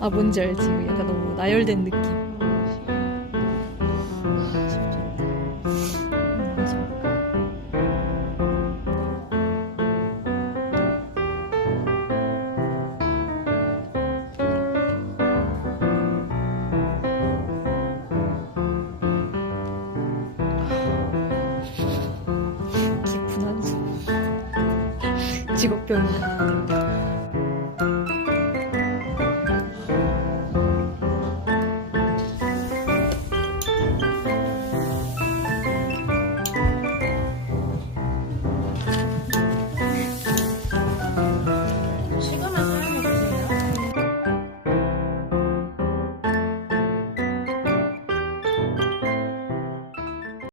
아 뭔지 알지? 약간 너무 나열된 느낌. 깊은 한숨. 직업병인가?